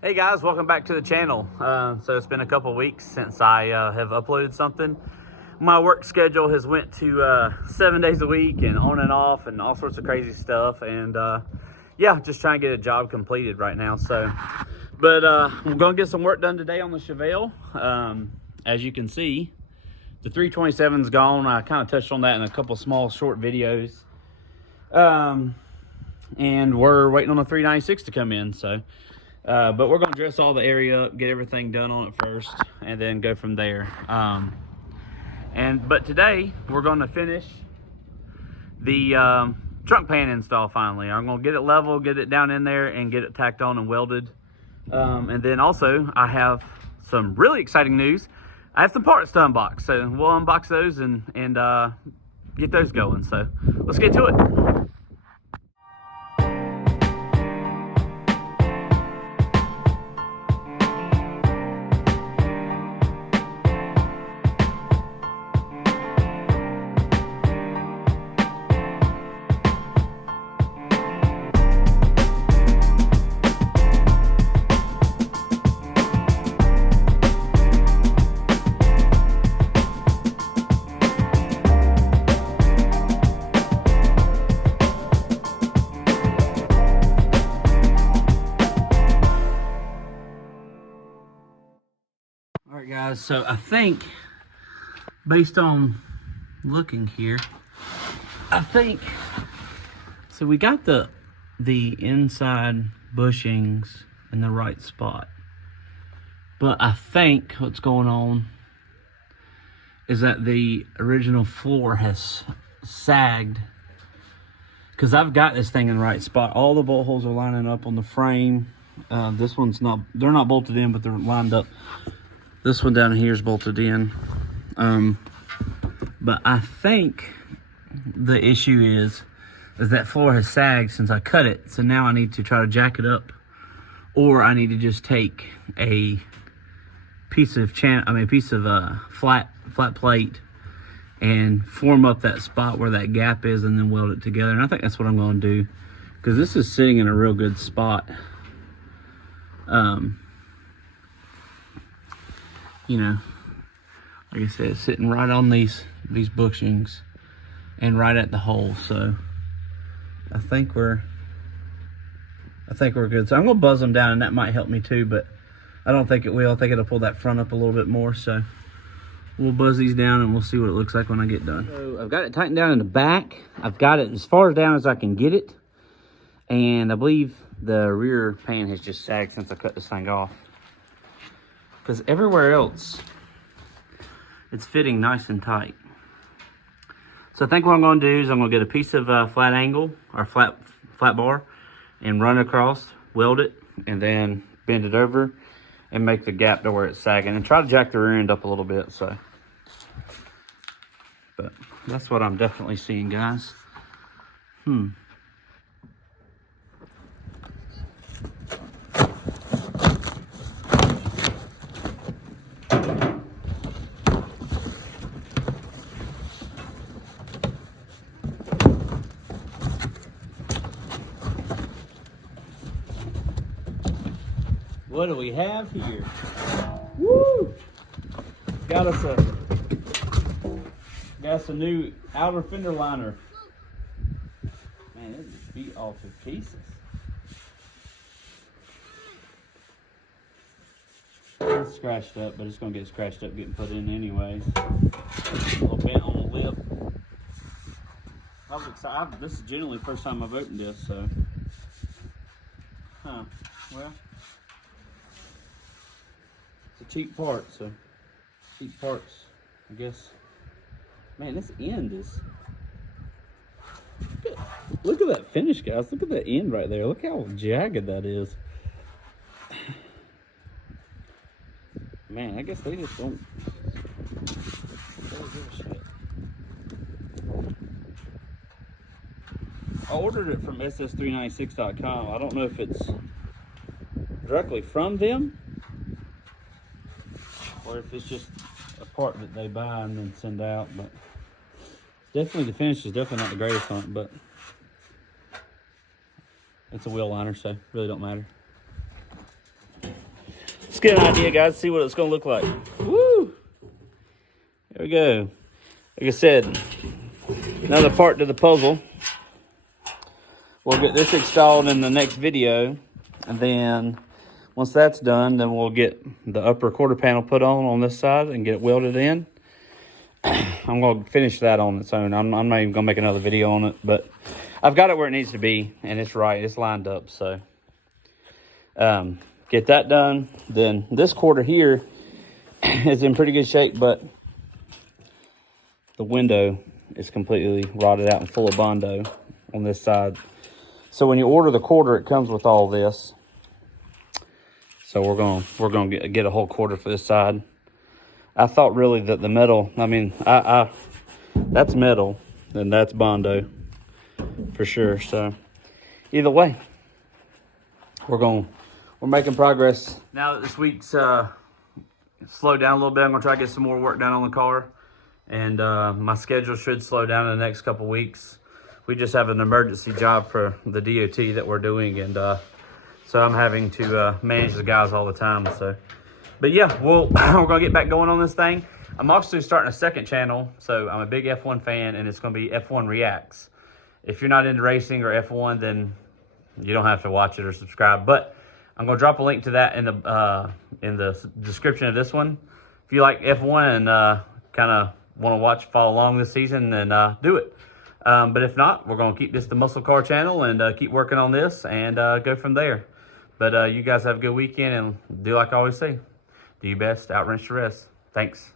Hey guys, welcome back to the channel. So it's been a couple weeks since I have uploaded something. My work schedule has went to 7 days a week and on and off and all sorts of crazy stuff. And yeah, just trying to get a job completed right now. But we're gonna get some work done today on the Chevelle. As you can see, the 327's gone. I kind of touched on that in a couple small short videos. And we're waiting on the 396 to come in. But we're going to dress all the area up, get everything done on it first, and then go from there. But today, we're going to finish the trunk pan install finally. I'm going to get it level, get it down in there, and get it tacked on and welded. And then also, I have some really exciting news. I have some parts to unbox, so we'll unbox those and get those going. So let's get to it. All right, guys, so I think based on looking here, so we got the inside bushings in the right spot, but I think what's going on is that the original floor has sagged, because I've got this thing in the right spot. All the bolt holes are lining up on the frame. This one's not, they're not bolted in, but they're lined up. This one down here is bolted in. But I think the issue is that floor has sagged since I cut it. So now I need to try to jack it up, or I need to just take a piece of flat plate and form up that spot where that gap is, and then weld it together. And I think that's what I'm going to do, because this is sitting in a real good spot. You know, like I said, it's sitting right on these bushings and right at the hole. So I think we're good. So I'm gonna buzz them down, and that might help me too, but I don't think it will. I think it'll pull that front up a little bit more. So we'll buzz these down and we'll see what it looks like when I get done. So I've got it tightened down in the back. I've got it as far down as I can get it. And I believe the rear pan has just sagged since I cut this thing off, because everywhere else it's fitting nice and tight. So I think what I'm going to do is I'm going to get a piece of flat angle or flat bar and run across, weld it, and then bend it over and make the gap to where it's sagging, and try to jack the rear end up a little bit. So, but that's what I'm definitely seeing, guys. What do we have here? Woo! Got us a new outer fender liner. Man, it just beat all to pieces. It's scratched up, but it's gonna get scratched up getting put in anyways. A little bent on the lip. I was excited. This is generally the first time I've opened this, so. Well. It's a cheap part, so cheap parts, I guess. Man, this end is, look at that finish, guys. Look at that end right there. Look how jagged that is. Man, I guess they just don't give a shit. I ordered it from ss396.com. I don't know if it's directly from them, or if it's just a part that they buy and then send out. But definitely the finish is definitely not the greatest on it, but it's a wheel liner, so really don't matter. Let's get an idea, guys. See what it's gonna look like. Woo! There we go. Like I said, another part to the puzzle. We'll get this installed in the next video, and then once that's done, then we'll get the upper quarter panel put on this side and get it welded in. I'm going to finish that on its own. I'm not even going to make another video on it, but I've got it where it needs to be, and it's right. It's lined up, so get that done. Then this quarter here is in pretty good shape, but the window is completely rotted out and full of Bondo on this side. So when you order the quarter, it comes with all this. So we're gonna get a whole quarter for this side. I thought really that the metal, I mean, that's metal and that's Bondo for sure. So either way, we're making progress. Now that this week's slowed down a little bit, I'm gonna try to get some more work done on the car, and my schedule should slow down in the next couple weeks. We just have an emergency job for the DOT that we're doing, and so I'm having to manage the guys all the time. So, but yeah, we're gonna get back going on this thing. I'm also starting a second channel, so I'm a big F1 fan, and it's gonna be F1 Reacts. If you're not into racing or F1, then you don't have to watch it or subscribe. But I'm gonna drop a link to that in the description of this one. If you like F1 and kind of want to follow along this season, then do it. But if not, we're going to keep this the Muscle Car channel and keep working on this and go from there. But you guys have a good weekend, and do like I always say, do your best, outrange the rest. Thanks.